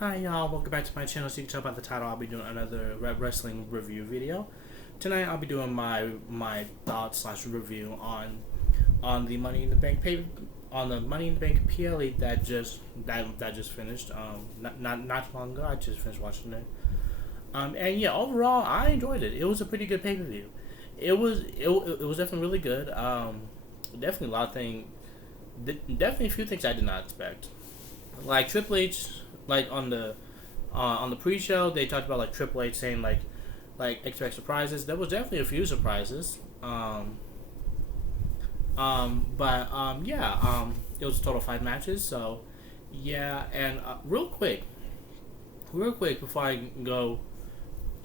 Hi y'all, welcome back to my channel. So you can tell by the title, I'll be doing another wrestling review video. Tonight I'll be doing my thoughts slash review on the Money in the Bank PLE that just finished. Not too long ago. I just finished watching it. And yeah, overall I enjoyed it. It was a pretty good pay per view. It was definitely really good. Definitely a lot of things. Definitely a few things I did not expect. Like Triple H, like on the pre-show, they talked about like Triple H saying like expect surprises. There was definitely a few surprises. It was a total of 5 matches. So yeah, and real quick before I go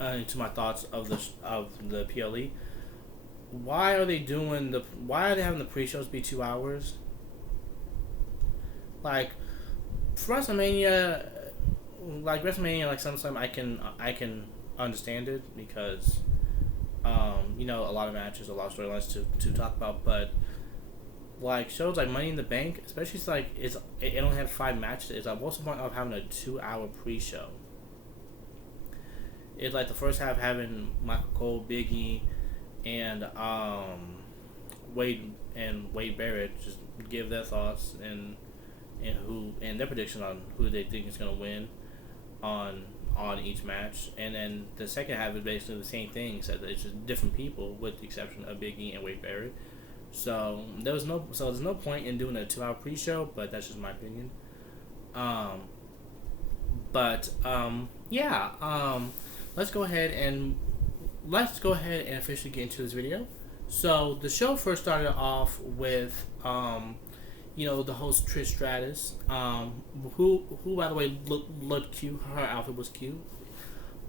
into my thoughts of the PLE, why are they having the pre-shows be 2 hours? Like WrestleMania, like sometimes I can understand it because a lot of matches, a lot of storylines to talk about, but like shows like Money in the Bank, especially it only had 5 matches. It's like what's the point of having a 2 hour pre-show? It's like the first half having Michael Cole, Biggie, and Wade Barrett just give their thoughts and their prediction on who they think is going to win on each match, and then the second half is basically the same thing, except that it's just different people with the exception of Biggie and Wade Barrett. There's no point in doing a 2 hour pre-show, but that's just my opinion. Um, but yeah, let's go ahead and officially get into this video. So the show first started off with the host Trish Stratus, who by the way looked cute. Her outfit was cute.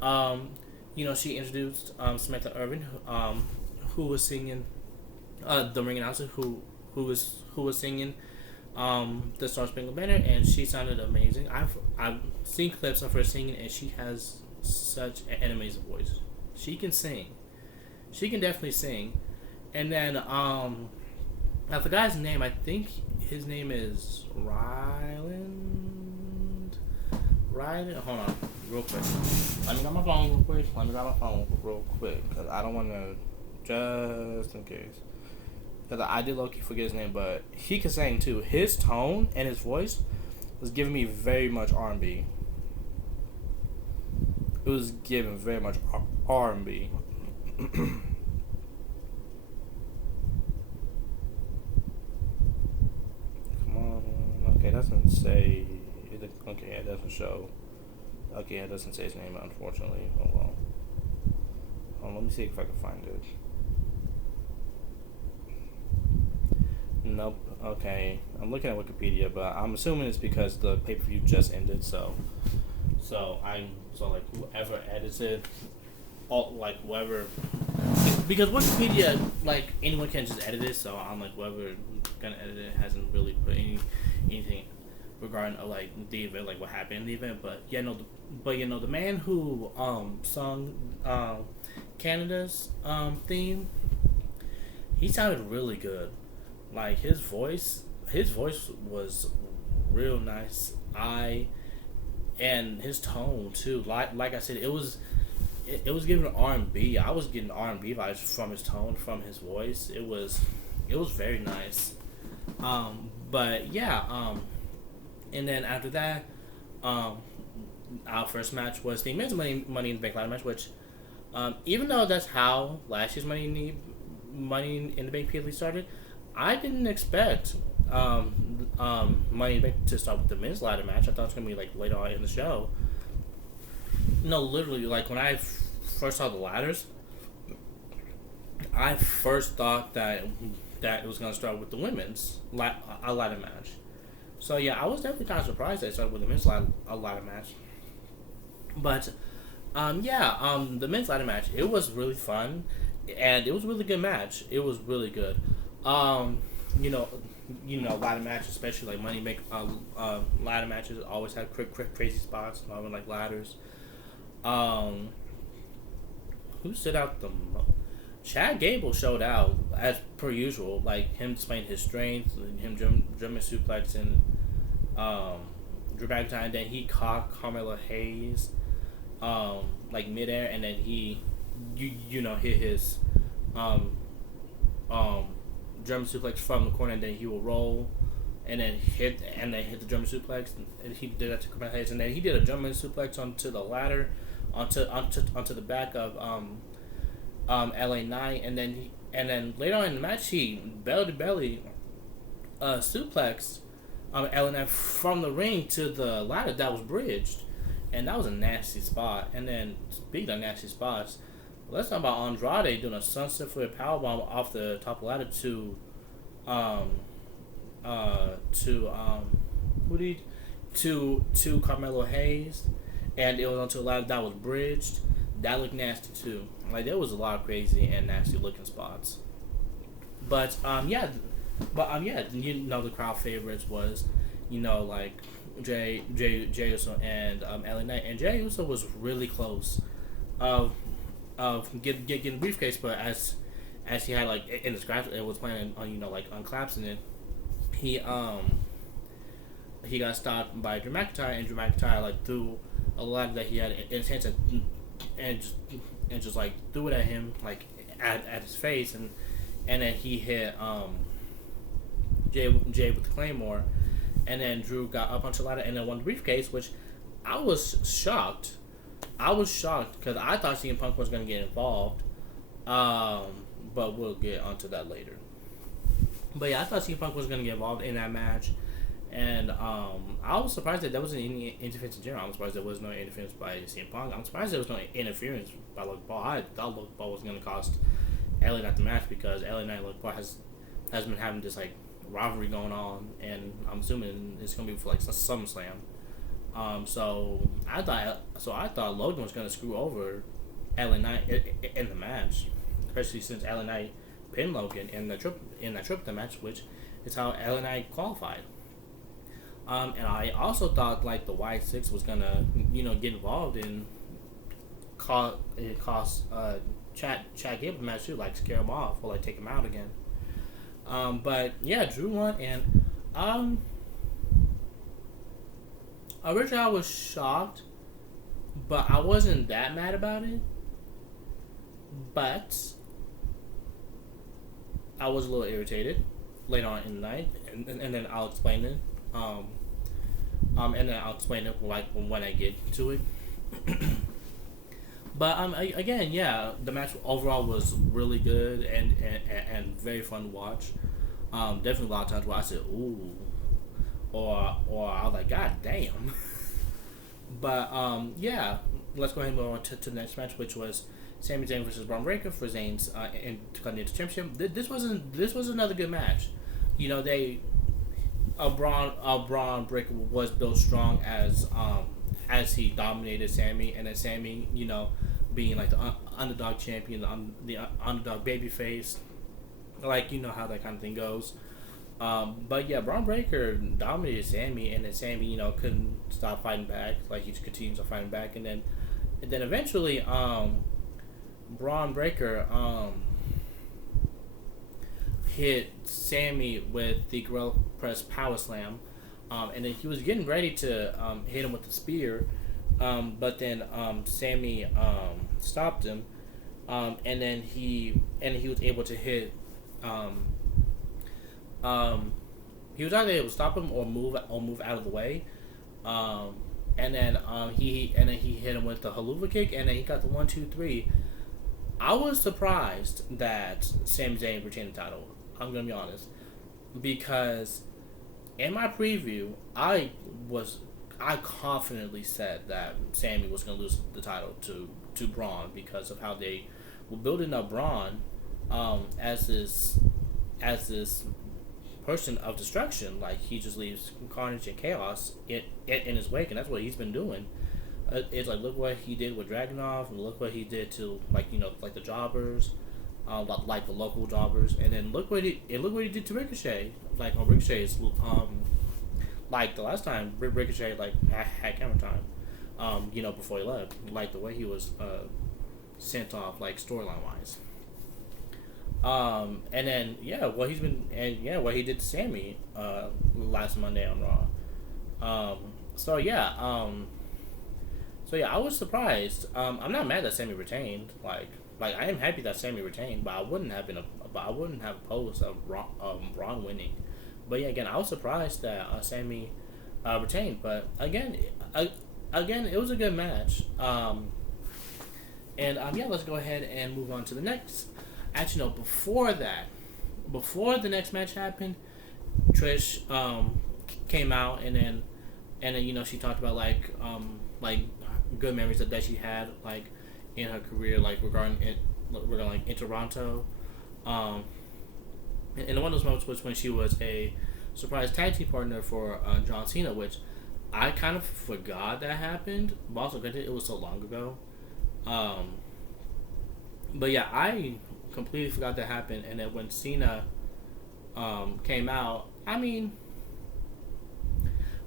She introduced Samantha Irvin, who was singing, the ring announcer who was singing the Star Spangled Banner, and she sounded amazing. I've seen clips of her singing, and she has such an amazing voice. She can sing. She can definitely sing. And then I forgot his name. I think his name is Ryland. Hold on, real quick. Let me grab my phone real quick, because I don't want to, just in case. Because I did low-key forget his name, but he can sing too. His tone and his voice was giving me very much R&B. It was giving very much R&B. Okay, it doesn't say. Okay, it doesn't show. Okay, it doesn't say his name, unfortunately. Hold on. Let me see if I can find it. Nope. Okay, I'm looking at Wikipedia, but I'm assuming it's because the pay-per-view just ended. So like whoever edits it, whoever, because Wikipedia, like anyone can just edit it. So I'm like whoever gonna edit it hasn't really put anything regarding like the event, like what happened in the event. But the man who sung Canada's theme, he sounded really good. Like his voice was real nice. And his tone too. Like I said, it was giving R&B. I was getting R&B vibes from his tone, from his voice. It was very nice. But yeah, and then after that, our first match was the men's Money in the Bank ladder match, which, even though that's how last year's Money in the Bank PLE started, I didn't expect Money in the Bank to start with the men's ladder match. I thought it was gonna be like later on in the show. No, literally, like when I first saw the ladders, I first thought that it was gonna start with the women's ladder match. So yeah, I was definitely kind of surprised that it started with the men's ladder match. But the men's ladder match, it was really fun, and it was a really good match. It was really good. Ladder matches, especially like Money Make ladder matches, always have crazy spots involving like ladders. Who stood out the most? Chad Gable showed out as per usual, like him displaying his strength, him German suplexing Drew McIntyre, and then he caught Carmelo Hayes, like midair, and then he, hit his, um, um, German suplex from the corner, and then he will roll, and then hit the German suplex, and he did that to Carmelo Hayes, and then he did a German suplex onto the ladder, onto the back of LA Knight, and then later on in the match he belly to belly suplex LA Knight from the ring to the ladder that was bridged, and that was a nasty spot. And then speaking of nasty spots, let's talk about Andrade doing a sunset flip powerbomb off the top of the ladder to who did to Carmelo Hayes, and it was onto a ladder that was bridged. That looked nasty too. Like there was a lot of crazy and nasty looking spots. But yeah, the crowd favorites was, like Jay Uso and LA Knight, and Jay Uso was really close of getting briefcase, but as he had like in the scratch, it was planning on on collapsing it. He got stopped by Drew McIntyre, and Drew McIntyre like threw a lot that he had in his hands and just like threw it at him like at his face, and then he hit Jay with the Claymore, and then Drew got up onto the ladder and then won the briefcase, which I was shocked. Because I thought CM Punk was going to get involved, but we'll get onto that later. But yeah, I thought CM Punk was going to get involved in that match, and I was surprised that there wasn't any interference in general. I'm surprised there was no interference by CM Punk. I'm surprised there was no interference by Logan Paul. I thought Logan Paul was going to cost LA Knight the match, because LA Knight and Logan Paul has been having this like rivalry going on, and I'm assuming it's going to be for like SummerSlam. So I thought Logan was going to screw over LA Knight in the match, especially since LA Knight pinned Logan in that triple match, which is how LA Knight qualified. And I also thought like the Y6 was gonna get involved in cost Chad Gable match too, like scare him off or like take him out again. But yeah, Drew won, and originally I was shocked, but I wasn't that mad about it. But I was a little irritated later on in the night, and then I'll explain it. And then I'll explain it like when I get to it. But again, yeah, the match overall was really good and very fun to watch. Definitely a lot of times where I said ooh, or I was like God damn. But yeah, let's go ahead and move on to the next match, which was Sami Zayn versus Braun Breaker for Zayn's Intercontinental Championship. This was another good match. Braun Breaker was built strong as he dominated Sami, and then Sami, being like the underdog champion, the underdog babyface, like how that kind of thing goes. But yeah, Braun Breaker dominated Sami, and then Sami, couldn't stop fighting back. Like he just continues to fighting back, and then eventually, Braun Breaker hit Sami with the Gorilla Press Power Slam, and then he was getting ready to hit him with the spear, but then Sami stopped him, and then he was able to hit. He was either able to stop him or move out of the way, and then he hit him with the haluva kick, and then he got the 1-2-3. I was surprised that Sami Zayn retained the title. I'm gonna be honest, because in my preview, I confidently said that Sami was gonna lose the title to Braun because of how they were building up Braun as this person of destruction. Like he just leaves carnage and chaos in his wake, and that's what he's been doing. It's like, look what he did with Dragunov, and look what he did to like the jobbers, like the local jobbers, and then look what he did to Ricochet. Like on Ricochet's like the last time Ricochet like had camera time, before he left, like the way he was sent off like storyline wise. And then what he did to Sami last Monday on Raw. so yeah, so yeah, I was surprised. I'm not mad that Sammy retained. Like I am happy that Sammy retained, but I wouldn't have opposed of Ron winning. But yeah, again, I was surprised that Sammy retained. But again, it was a good match. And yeah, let's go ahead and move on to the next. Actually, no, before the next match happened, Trish came out and then she talked about like good memories that she had like in her career like regarding like in Toronto, um, and one of those moments was when she was a surprise tag team partner for John Cena, which I kind of forgot that happened, but also granted it was so long ago. Um, but yeah, I completely forgot that happened, and then when Cena came out, I mean,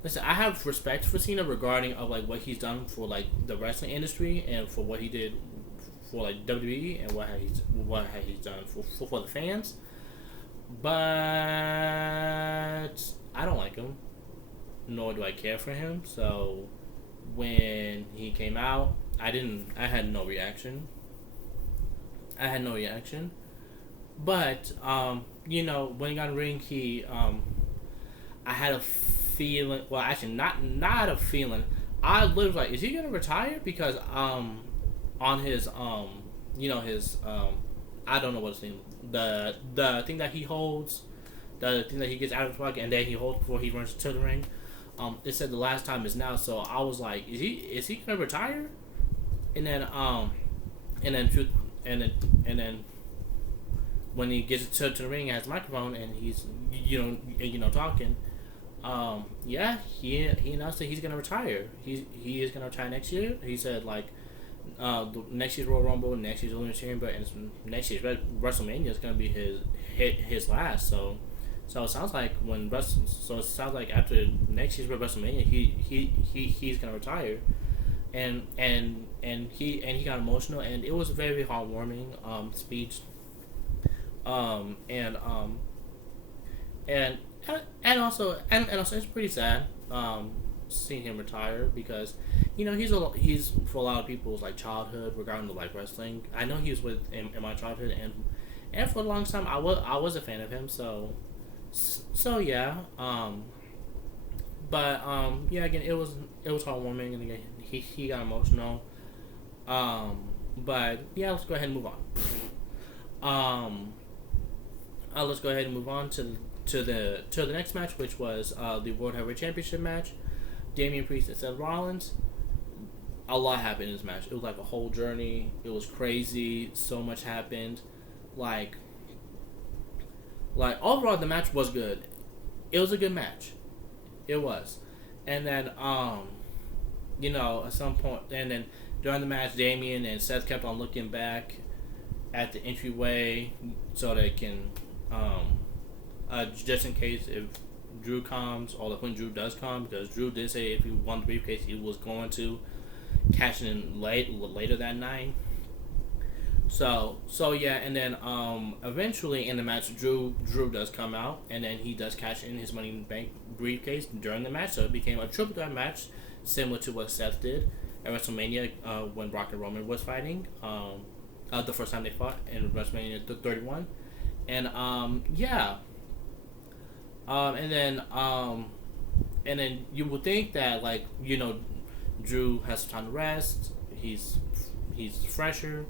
listen, I have respect for Cena regarding of like what he's done for like the wrestling industry and for what he did for like WWE and what he's done for the fans. But I don't like him, nor do I care for him. So when he came out, I had no reaction. I had no reaction. But when he got in the ring, I had a feeling. Well, actually, not a feeling. I literally was like, is he gonna retire? Because on his his I don't know what his name. The thing that he holds, the thing that he gets out of his pocket and then he holds before he runs to the ring. It said the last time is now. So I was like, is he gonna retire? And then and then and then when he gets to the ring, he has a microphone and he's talking. Yeah, he announced that he's gonna retire. He is gonna retire next year. He said like, next year's Royal Rumble, next year's Olympic Chamber, and next year's WrestleMania is gonna be his last. So it sounds like it sounds like after next year's WrestleMania, he's gonna retire, and he got emotional, and it was a very heartwarming speech, and and also it's pretty sad seeing him retire because he's for a lot of people's like childhood regarding the like wrestling. I know he was in my childhood and for a long time I was a fan of him, so yeah, but yeah, again it was heartwarming, and again he got emotional, but yeah, let's go ahead and move on. Let's go ahead and move on to the next match, which was the World Heavyweight Championship match. Damian Priest and Seth Rollins. A lot happened in this match. It was like a whole journey. It was crazy. So much happened. Like overall, the match was good. It was a good match. It was, and then at some point, and then during the match, Damian and Seth kept on looking back at the entryway so they can just in case if Drew comes, or when Drew does come, because Drew did say if he won the briefcase, he was going to cash it in later that night. So yeah, and then eventually in the match, Drew does come out, and then he does cash in his Money in the Bank briefcase during the match. So it became a triple threat match, similar to what Seth did at WrestleMania when Brock and Roman was fighting. The first time they fought in WrestleMania 31, and yeah. And then you would think that Drew has some time to rest. He's fresher,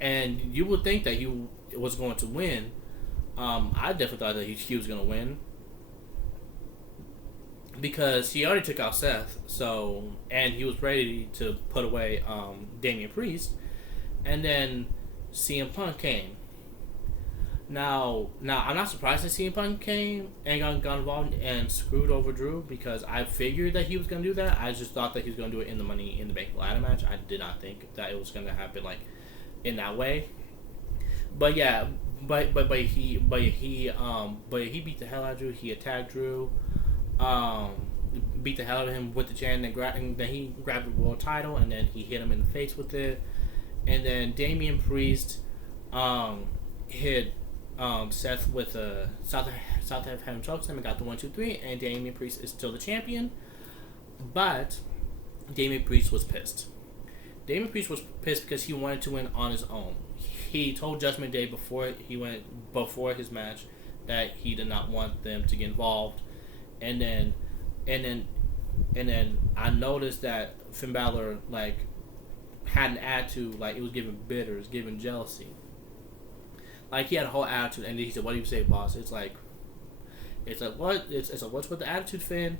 and you would think that he was going to win. I definitely thought that he was going to win because he already took out Seth, and he was ready to put away Damian Priest, and then CM Punk came. Now, I'm not surprised that CM Punk came and got involved and screwed over Drew because I figured that he was going to do that. I just thought that he was going to do it in the Money in the Bank ladder match. I did not think that it was going to happen in that way. But yeah, but he beat the hell out of Drew. He attacked Drew, beat the hell out of him with the chair, and then he grabbed the world title, and then he hit him in the face with it, and then Damian Priest hit Seth with a South African chokeslam and got the 1, 2, 3, and Damian Priest is still the champion. But Damian Priest was pissed. Damian Priest was pissed because he wanted to win on his own. He told Judgment Day before his match that he did not want them to get involved, and then and then and then I noticed that Finn Balor like had an attitude, like it was giving bitter, it was giving jealousy. Like he had a whole attitude, and then he said, "What do you say, boss?" It's like what? It's like what's with the attitude, Finn?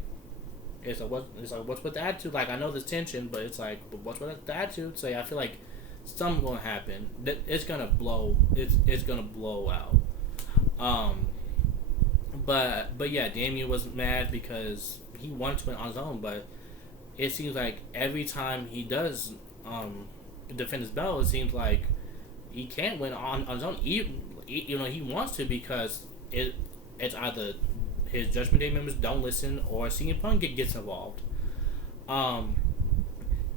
It's like what? It's like what's with the attitude? Like I know there's tension, but it's like but what's with the attitude? So yeah, I feel like something's gonna happen. It's gonna blow. It's gonna blow out. Um, but yeah, Damien was mad because he wanted to win on his own, but it seems like every time he does defend his belt, it seems like he can't win on his own. He wants to because it's either his Judgment Day members don't listen or CM Punk gets involved. Um,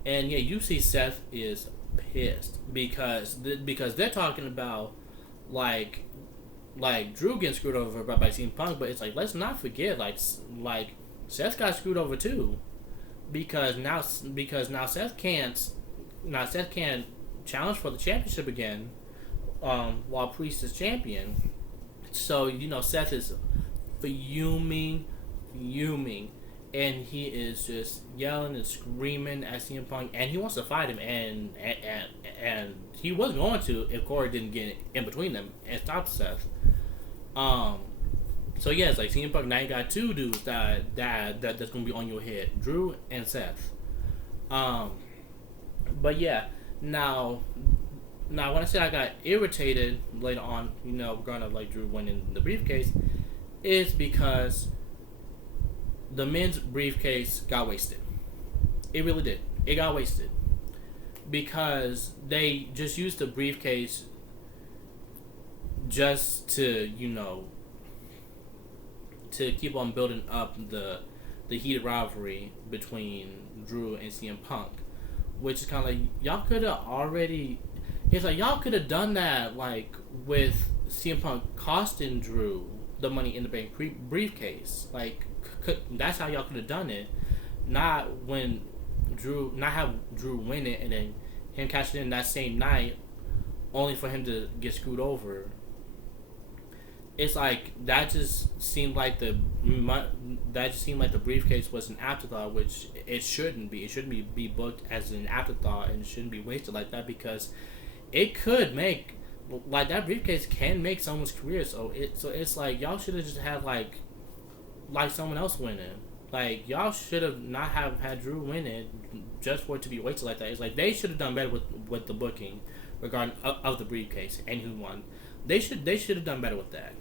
and yeah, you see Seth is pissed because they're talking about like Drew getting screwed over by CM Punk, but it's like let's not forget like Seth got screwed over too because now Seth can't challenge for the championship again while Priest is champion. So Seth is fuming, and he is just yelling and screaming at CM Punk, and he wants to fight him, and he was going to if Corey didn't get in between them and stop Seth. So yeah, it's like CM Punk now you got two dudes that's gonna be on your head, Drew and Seth. But yeah, now when I said I got irritated later on, regarding of like Drew winning the briefcase, is because the men's briefcase got wasted. It really did. It got wasted because they just used the briefcase just to to keep on building up the heated rivalry between Drew and CM Punk, which is kind of like y'all could have already. It's like y'all could have done that like with CM Punk costing Drew the Money in the Bank briefcase. Like that's how y'all could have done it. Not have Drew win it and then him cash it in that same night, only for him to get screwed over. It's like that just seemed like the briefcase was an afterthought, which it shouldn't be. It shouldn't be booked as an afterthought, and it shouldn't be wasted like that because it could make that briefcase can make someone's career. So it's like y'all should have just had like someone else win it. Like y'all should have not have had Drew win it just for it to be wasted like that. It's like they should have done better with the booking regarding of the briefcase and who won. They should have done better with that.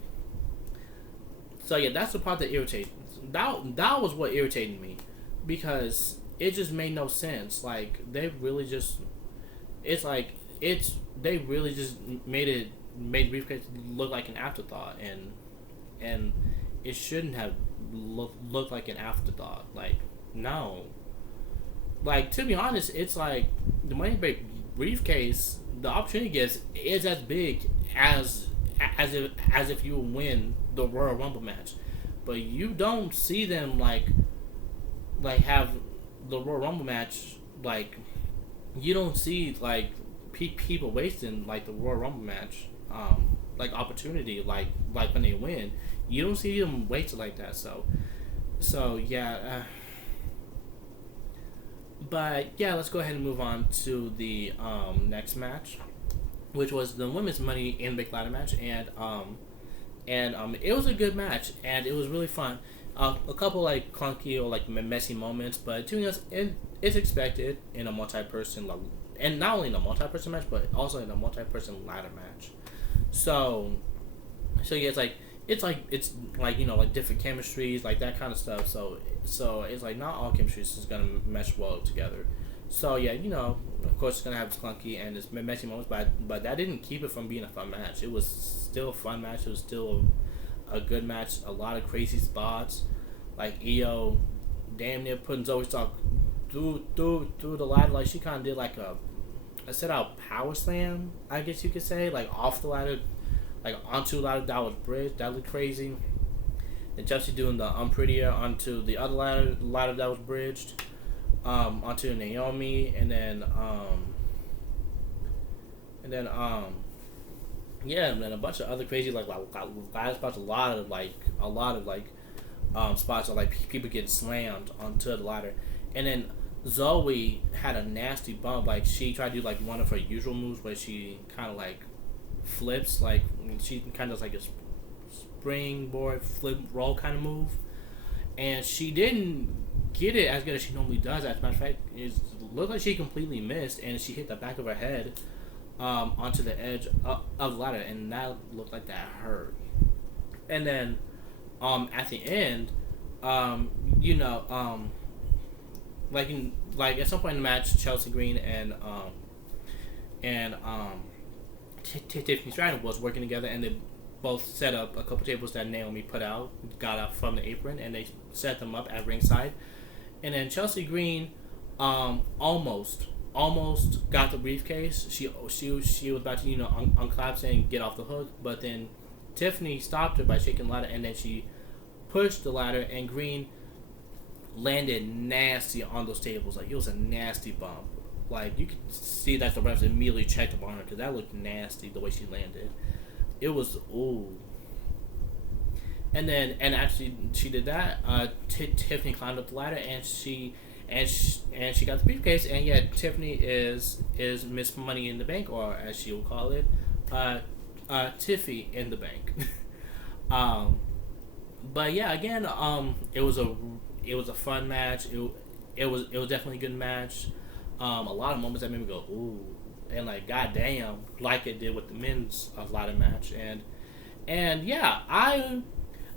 So yeah, that's the part that irritated. That was what irritated me because it just made no sense. Like they really just, they really just made briefcase look like an afterthought, and it shouldn't have looked like an afterthought. Like no, like to be honest, it's like the Money Bank briefcase. The opportunity gets is as big as if you win the Royal Rumble match, but you don't see them like have the Royal Rumble match. Like you don't see like people wasting like the Royal Rumble match like opportunity like when they win. You don't see them wasted like that. So yeah. But yeah, let's go ahead and move on to the next match, which was the women's Money in the Bank ladder match, and it was a good match, and it was really fun. A couple like clunky or like messy moments, but to be honest, it's expected in a multi-person, and not only in a multi-person match, but also in a multi-person ladder match. So yeah, it's like like different chemistries, like that kind of stuff. So it's like not all chemistries is gonna mesh well together. So yeah, of course it's gonna have its clunky and its messy moments, but that didn't keep it from being a fun match. It was still a fun match. It was still a good match. A lot of crazy spots, like Io, damn near putting Zoe Stark through the ladder. Like she kind of did like a set out power slam, I guess you could say, like off the ladder, like onto the ladder that was bridged. That looked crazy. And Chelsea doing the unprettier onto the other ladder that was bridged. onto Naomi, and then yeah, and then a bunch of other crazy last spots, a lot of spots of like people getting slammed onto the ladder, and then Zoe had a nasty bump. Like she tried to do like one of her usual moves, where she kind of like flips, like she kind of does like a springboard flip roll kind of move, and she didn't get it as good as she normally does. As a matter of fact, it looked like she completely missed, and she hit the back of her head onto the edge of the ladder, and that looked like that hurt. And then at the end, you know, like at some point in the match, Chelsea Green and Tiffany Stratton was working together, and they both set up a couple tables that Naomi got out from the apron, and they set them up at ringside. And then Chelsea Green, almost got the briefcase. She was about to unclap and get off the hook, but then Tiffany stopped her by shaking the ladder, and then she pushed the ladder, and Green landed nasty on those tables. Like it was a nasty bump. Like you could see that the refs immediately checked up on her because that looked nasty the way she landed. It was ooh. And actually she did that. Tiffany climbed up the ladder, and she got the briefcase. And yet Tiffany is Miss Money in the Bank, or as she will call it, Tiffy in the Bank. But yeah, again, it was a fun match. It was definitely a good match. A lot of moments that made me go ooh, and like goddamn, like it did with the men's ladder match, and yeah, I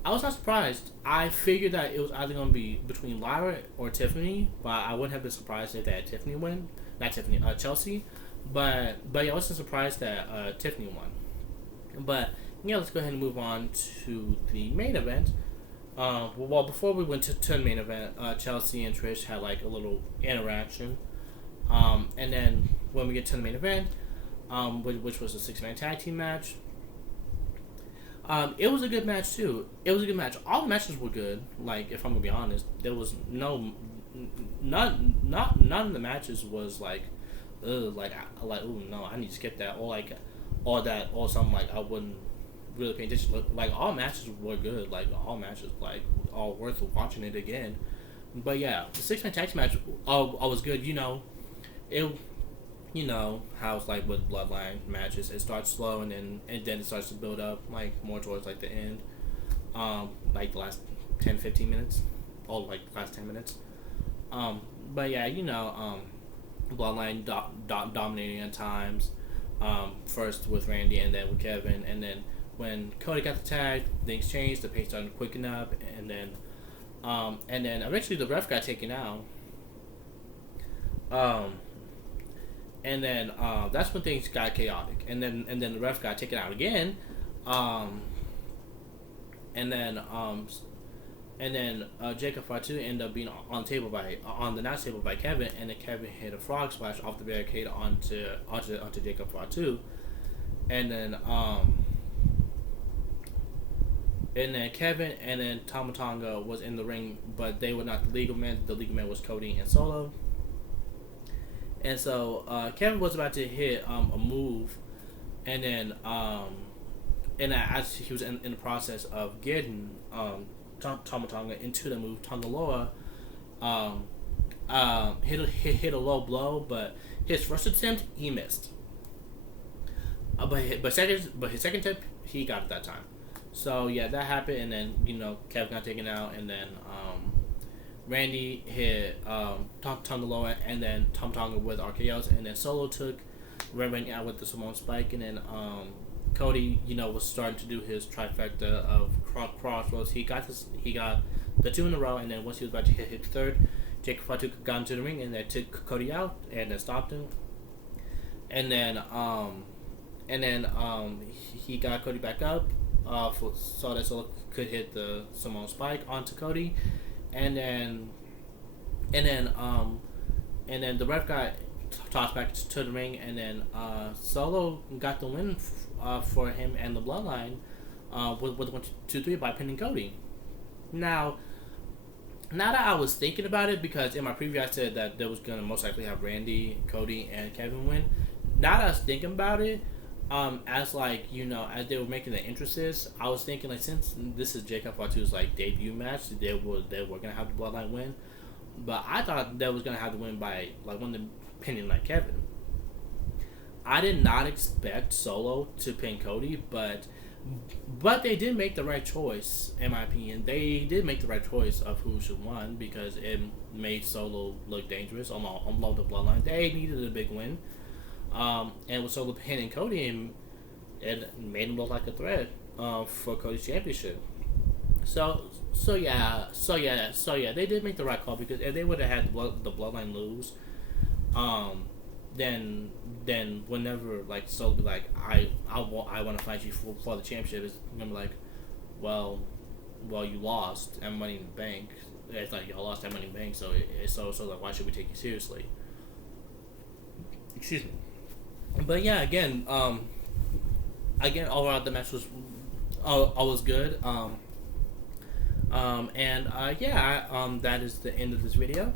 was not surprised. I figured that it was either going to be between Lyra or Tiffany, but I wouldn't have been surprised if that Tiffany won. Not Tiffany, Chelsea. But yeah, I wasn't surprised that Tiffany won. But yeah, let's go ahead and move on to the main event. Well, before we went to the main event, Chelsea and Trish had like a little interaction. And then when we get to the main event, which was a 6-man tag team match, it was a good match too. It was a good match. All the matches were good. Like if I'm gonna be honest, there was none of the matches was like, ooh no, I need to skip that, or something like I wouldn't really pay attention. Like all matches were good. Like all matches all worth watching it again. But yeah, the 6-man tag team match was good. You know how it's like with bloodline matches. It starts slow and then it starts to build up like more towards like the end, like the last 10-15 minutes, or like the last 10 minutes. But yeah, bloodline dominating at times. First with Randy and then with Kevin, and then when Cody got the tag, things changed. The pace started to quicken up, and then eventually the ref got taken out. And then that's when things got chaotic. And then the ref got taken out again. And then Jacob Fatu ended up being on the announce table by Kevin, and then Kevin hit a frog splash off the barricade onto Jacob Fatu. And then Kevin and then Tama Tonga was in the ring, but they were not the legal men. The legal man was Cody and Solo. And so Kevin was about to hit a move, and then as he was in the process of getting Tama Tonga into the move, Tongaloa hit a low blow, but his first attempt he missed. But his second attempt he got it that time. So yeah, that happened, and then Kevin got taken out, and then Randy hit Tongaloa, and then Tom Tonga with RKOs, and then Solo took Randy out with the Samoan Spike, and then Cody, was starting to do his trifecta of crossroads. He got the 2 in a row, and then once he was about to hit the third, Jacob Fatu got into the ring and then took Cody out and then stopped him, and then he got Cody back up so that Solo could hit the Samoan Spike onto Cody. And then the ref got tossed back to the ring, and then Solo got the win for him and the Bloodline with 1, 2, 3 by pinning Cody. Now, Now that I was thinking about it, because in my preview I said that they was gonna most likely have Randy, Cody, and Kevin win. Now that I was thinking about it, as like as they were making the entrances, I was thinking like since this is Jacob Fatu's like debut match, they were gonna have the Bloodline win, but I thought they was gonna have to win by like one of them pinning like Kevin. I did not expect Solo to pin Cody, but they did make the right choice, in my opinion. They did make the right choice of who should win because it made Solo look dangerous on the bloodline. They needed a big win, and with Solo pinning Cody, it made him look like a threat for Cody's championship. So, they did make the right call because if they would have had the bloodline lose, um, then whenever like Solo be like I want to fight you for the championship, it's gonna be like, well, you lost and Money in the Bank. It's like y'all lost that Money in the Bank, so it's so like why should we take you seriously? Excuse me. But yeah, again overall the match was always good. That is the end of this video.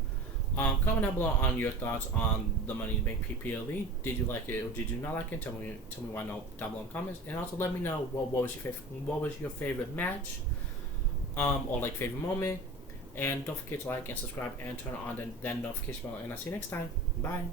Comment down below on your thoughts on the Money in the Bank PPLE. Did you like it or did you not like it? Tell me why no down below in the comments, and also let me know what was your favorite match, or like favorite moment, and don't forget to like and subscribe and turn on that notification bell. And I'll see you next time. Bye.